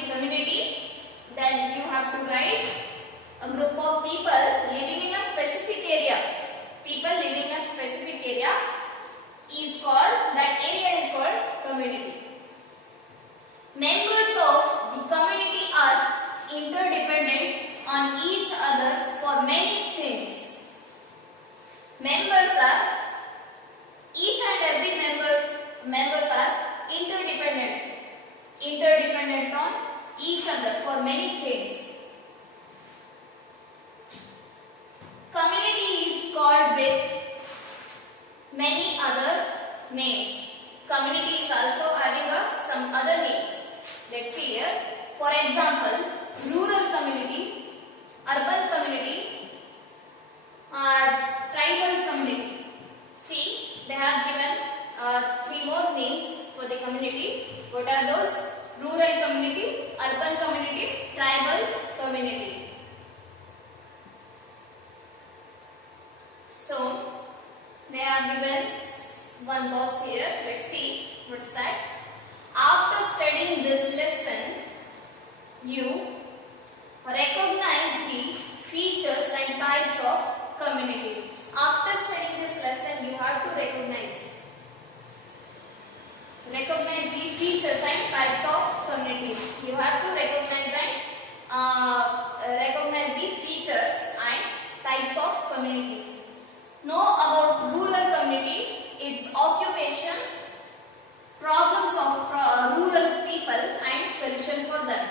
is community, then you have to write a group of people living in a specific area. People living in a specific area is called, that area is called community. Members of the community are interdependent on each other for many things. Members are, each and every members are interdependent on each other for many things. Community is called with many other names. Community is also having some other names. Let's see here. For example, rural community, urban community, tribal community. See, they have given 3 more names for the community. What are those? Rural community, urban community, tribal community. So, they have given one box here. Let's see what's that. After studying this lesson, you recognize the features and types of communities. After studying this lesson, you have to recognize the features and types of communities. You have to recognize the features and types of communities. Know about rural community, its occupation, problems of rural people and solution for them.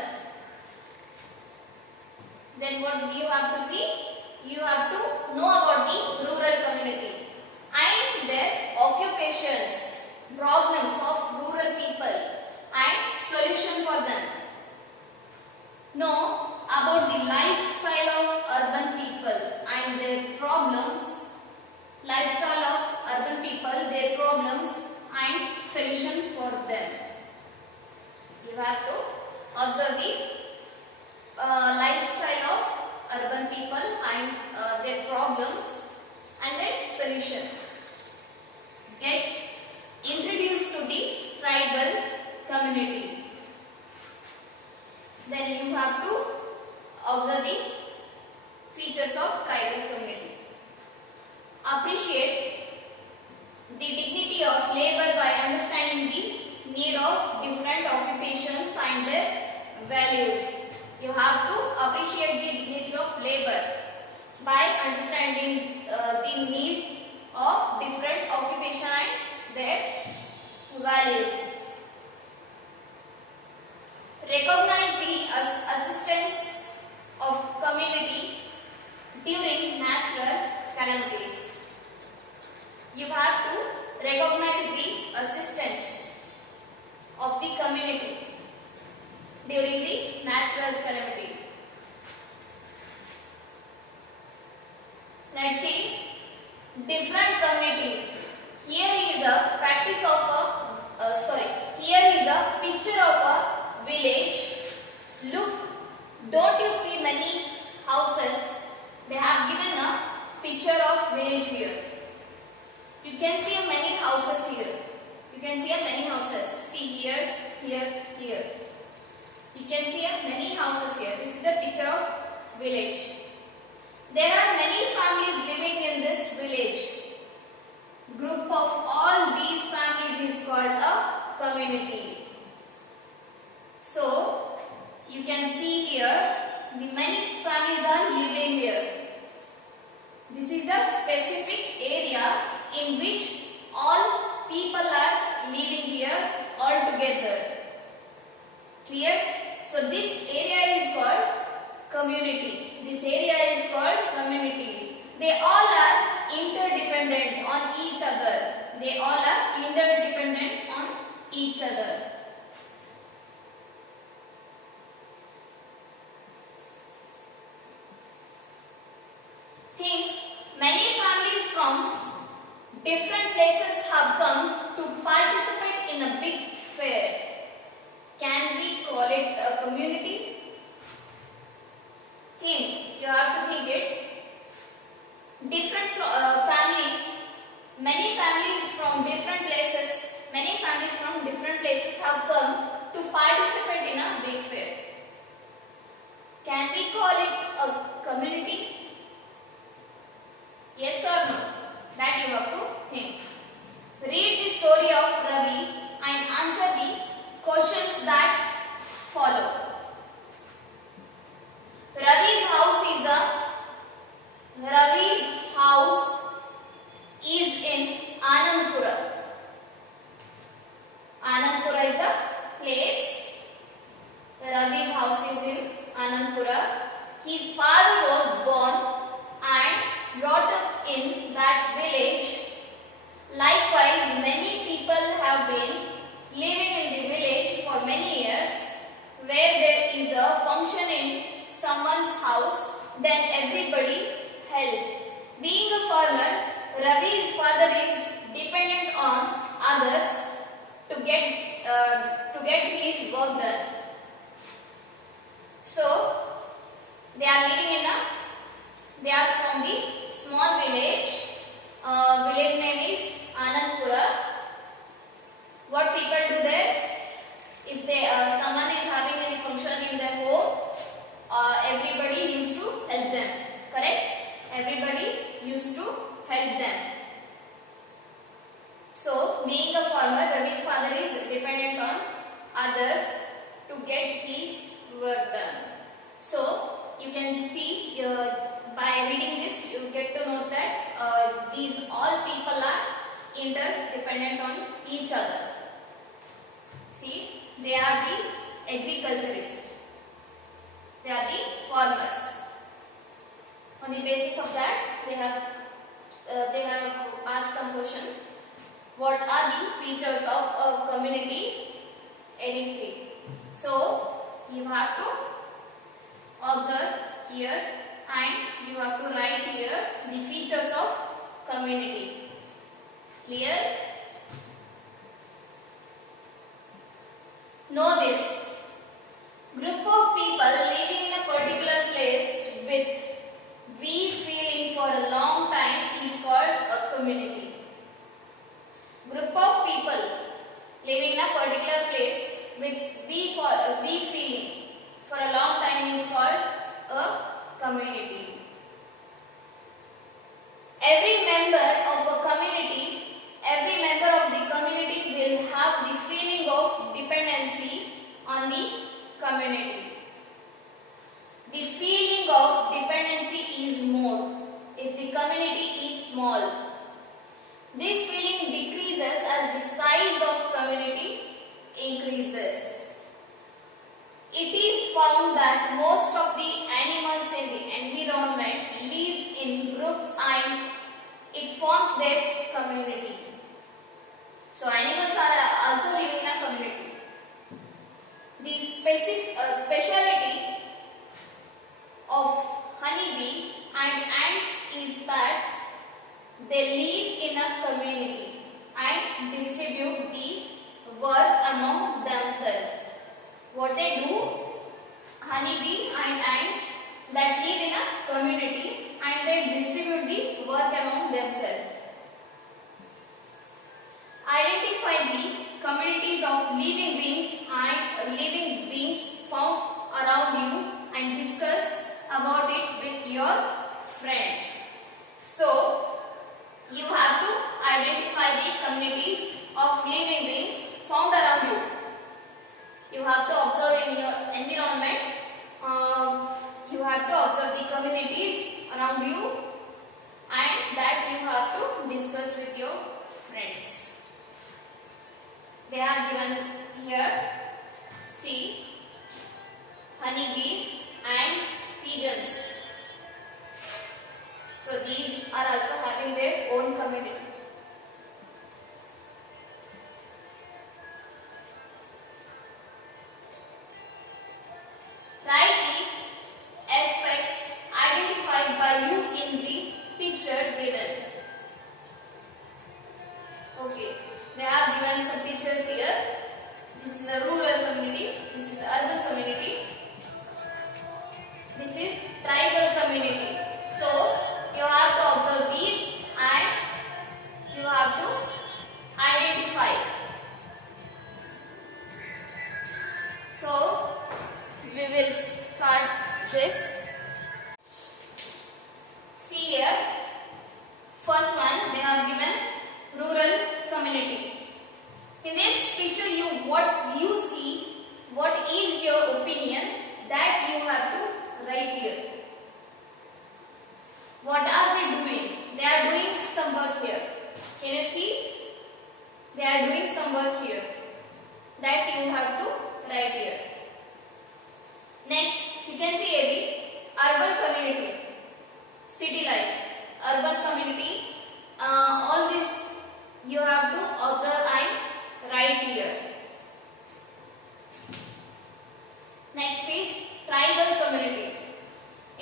Then what you have to see? You have to know about the rural community and their occupations, problems of rural people and solution for them. Know about the lifestyle of urban people and their problems, lifestyle of urban people, their problems and solution for them. You have to observe the lifestyle of urban people and their problems and their solution. Get introduced to the tribal community. Then you have to observe the features of tribal community. Appreciate the dignity of labor by understanding the need of different occupations and their values. You have to appreciate the dignity of labor by understanding the need of different occupation and their values. Recognize the assistance of community during natural calamities. You have to recognize the assistance of the community during the natural calamity. Let's see different communities. Here is a practice of here is a picture of a village. Look, don't you see many houses? They have given a picture of village here. You can see many houses here. You can see many houses. See here, here, here. You can see many houses here. This is the picture of village. There are many families living in this village. Group of all these families is called a community. So, you can see here the many families are living here. This is a specific area in which all people are living here all together. Clear? So this area is called community. This area is called community. They all are interdependent on each other. They all are interdependent on each other. Think, many families from different places have come to participate in a big fair. Can we call it a community? Think, you have to think it. Different families, many families from different places have come to participate in a big fair. Ravi's house is in Anandpura. His father was born and brought up in that village. Likewise, many people have been living in the village for many years. Where there is a function in someone's house, then everybody help. Being a farmer, Ravi's father is dependent on others to get his work done. So they are from the small village. Village name is Anandpura. What people do there? If someone is having any function in their home, everybody used to help them. Correct? Everybody used to help them. So, being a farmer, Ravi's father is dependent on others to get his work done. So, you can see by reading this, you get to know that these all people are interdependent on each other. See, they are the agriculturists. They are the farmers. On the basis of that, they have asked some question. What are the features of a community? Anything. So you have to observe here and you have to write here the features of community. Clear? Know this. Group of people living in a particular place with we feeling for a long time is called a community. Group of people living in a particular place with we feeling for a long time is called a community. Every member of the community will have the feeling of dependency on the community. The feeling of dependency is more if the community is small. This feeling decreases as the size of community increases. It is found that most of the animals in the environment live in groups and it forms their community. So animals are also living in a community. The speciality of honeybee and ants is that they live in a community and distribute the work among themselves. What they do, honeybee and ants that live in a community and they distribute the work among themselves. Identify the communities of living beings found around you and discuss about it with your friends. So, you have to identify the communities of living beings found around you. You have to observe in your environment. You have to observe the communities around you and that you have to discuss with your friends. They are given here. See, honeybee, ants, pigeons. So these are also having their own community. Write the aspects identified by you in the picture given. Okay, they have given some pictures here. This is a rural community. This is urban community. This is tribal community. So you have to observe these and you have to identify. So we will start this. See here. First one, they have given rural community. In this picture, what you see, what is your opinion, that you have to write here. What are they doing? They are doing some work here. Can you see? They are doing some work here. That you have to write here.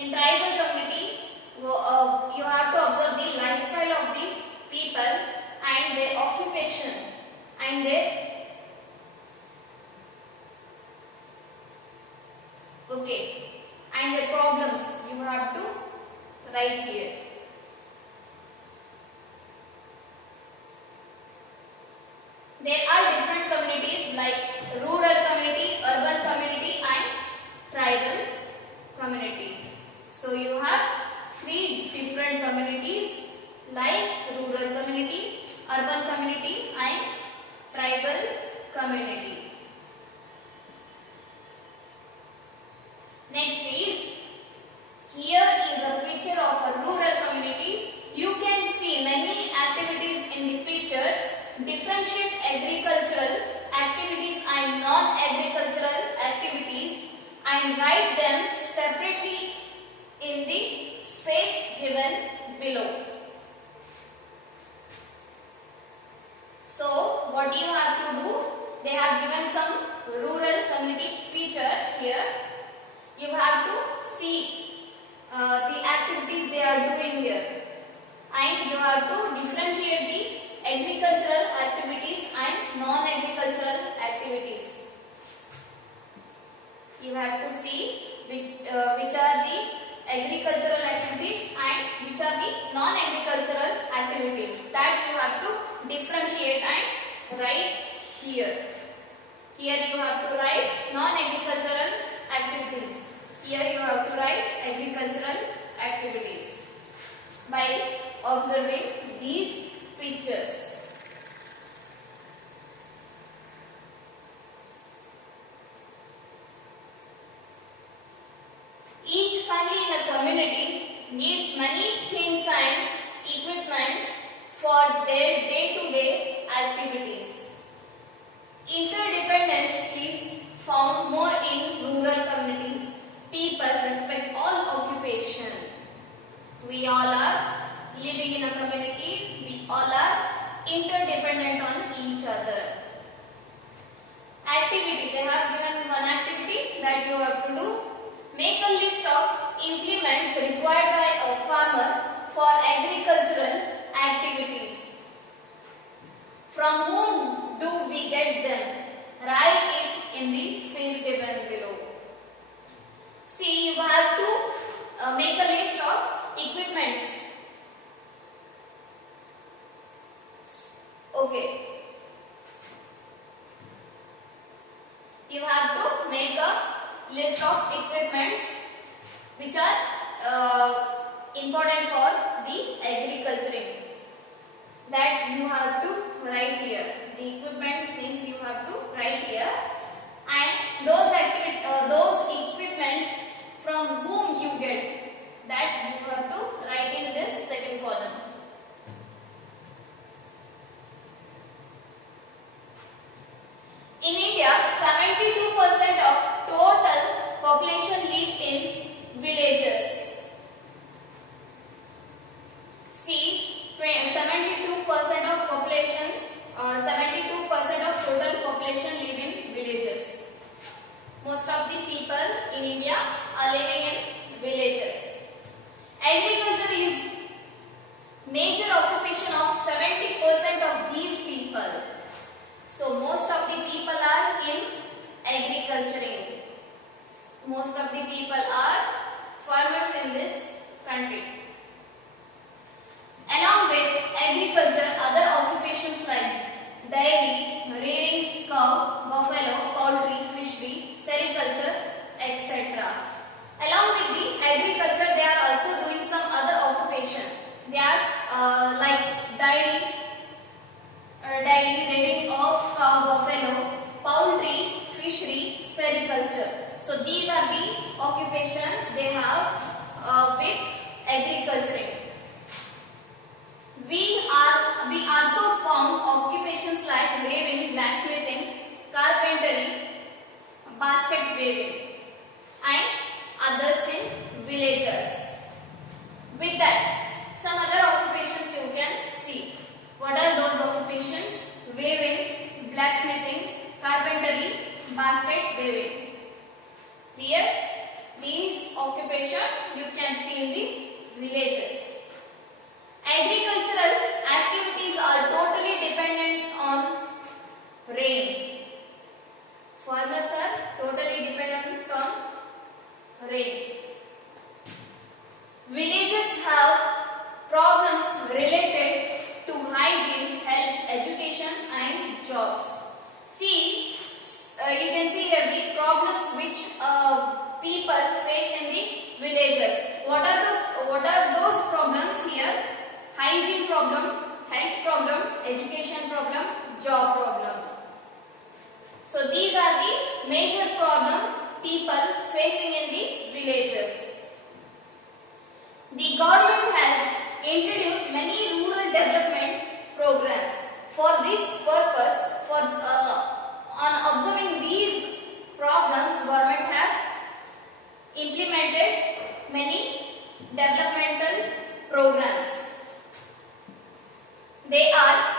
In tribal community, you have to observe the lifestyle of the people and their occupation and their and their problems. You have to write here. There are different communities like rural community, urban community and tribal community. So you have three different communities like rural community, urban community and tribal community. Next is, here is a picture of a rural community. You can see many activities in the pictures. Differentiate agricultural activities and non-agricultural activities and write them separately in the space given below. So what you have to do, they have given some rural community pictures here. You have to see the activities they are doing here, and you have to differentiate the agricultural activities and non-agricultural activities. You have to see which are the agricultural activities and which are the non-agricultural activities. That you have to differentiate and write here. Here you have to write non-agricultural activities. Here you have to write agricultural activities by observing these pictures. Each family in a community needs many things and equipments for their day-to-day activities. Interdependence is found more in rural communities. People respect all occupation. We all are living in a community. We all are interdependent on each other. Activity. They have given one activity that you have to do. Make a list of implements required by a farmer for agricultural activities. From whom do we get them? Write it in the space given below. See, you have to make a list of equipments. Okay. You have to make a list of equipments which are important for the agriculturing. That you have to write here. The equipments things you have to write here, and those equipments from whom you get, that you have to write in this second column. In India, 72% of total population live in villages. See, 72% of population or 72% of total population live in villages. Most of the people in India are living in villages. Agriculture is major occupation of 70% of these people. So most of the people are in agriculturing. Most of the people are farmers in this country. Along with agriculture, other occupations like dairy, rearing cow, buffalo, poultry, fishery, sericulture, etc. Along with the agriculture, they are also doing some other occupation. They are like dairy, rearing of cow, buffalo, poultry, fishery, sericulture. So these are the occupations they have with agriculturing. We also found occupations like weaving, blacksmithing, carpentry, basket weaving, and others in villages. With that, some other occupations you can see. What are those occupations? Weaving, blacksmithing, carpentry, basket weaving. Clear? These occupation you can see in the villages. Agricultural activities are totally dependent on rain. Farmers are totally dependent on rain. Villages have problems related to hygiene, health, education and jobs. See, you can see here the problems which people face in the villages. What are those problems here? Hygiene problem, health problem, education problem, job problem. So these are the major problem people facing in the villages. The government has introduced many rural development programs. For this purpose, on observing these problems, government have implemented many developmental programs. They are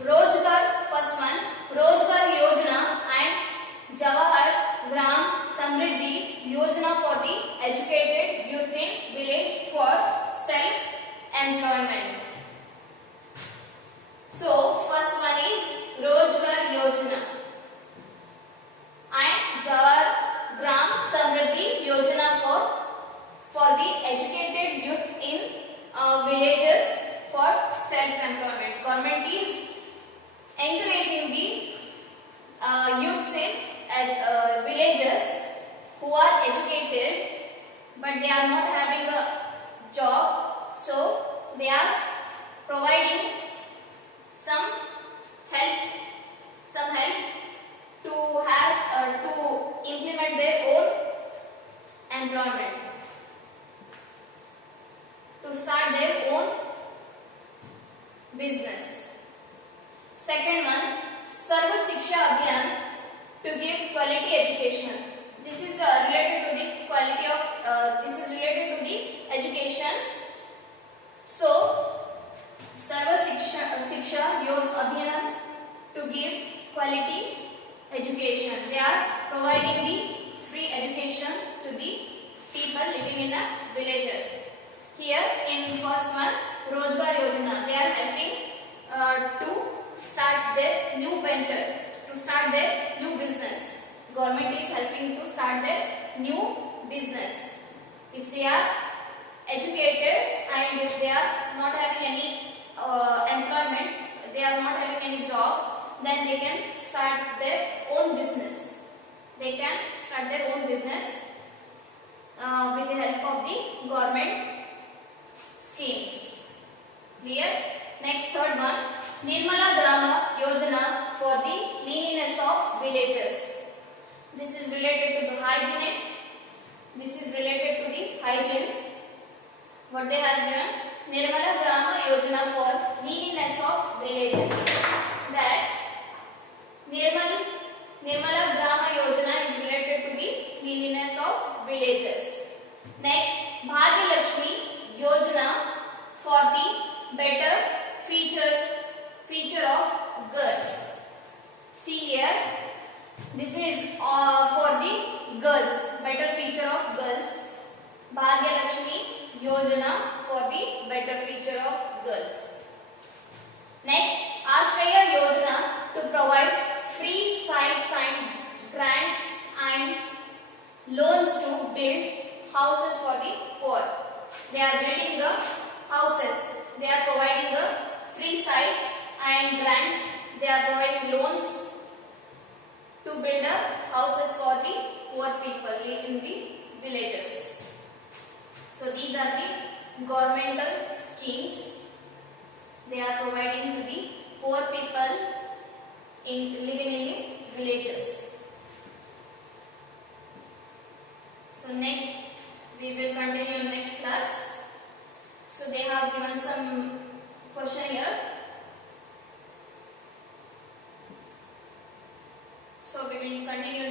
Rozgar, first one, Rozgar Yojana and Jawahar Gram Samriddhi Yojana for the educated youth in village for self-employment. So, first one is Rozgar Yojana and Jawahar Gram Samriddhi Yojana for the educated youth in villages for self-employment. Government is encouraging the youths in villages who are educated but they are not having a job, so they are providing some help to have to implement their own employment, to start their own business. Second one, Sarva Shiksha Abhiyan to give quality education. This is related to the quality of this is related to the education. So Sarva Shiksha Abhiyan to give quality education. They are providing the free education to the people living in the villages. Here in first one, Rozgar Yojana, they are helping to start their new venture, to start their new business. Government is helping to start their new business. If they are educated and if they are not having any employment, they are not having any job, then they can start their own business. They can start their own business with the help of the government schemes. Clear? Next, third one, Nirmala Grama Yojana for the cleanliness of villages. This is related to the hygiene. This is related to the hygiene. What they have given? Nirmala Grama Yojana for cleanliness of villages. That Nirmala Grama Yojana is related to the cleanliness of villages. Next, Bhagya Lakshmi Yojana for the better feature of girls. See here, this is for the girls, better feature of girls. Bhagya Lakshmi Yojana for the better feature of girls. Next, Ashraya Yojana to provide free sites and grants and loans to build houses for the poor. They are building the houses. They are providing the free sites and grants. They are providing loans to build the houses for the poor people in the villages. So these are the governmental schemes they are providing to the poor people living in the villages. So next we will continue in next class. So they have given some question here. So we will continue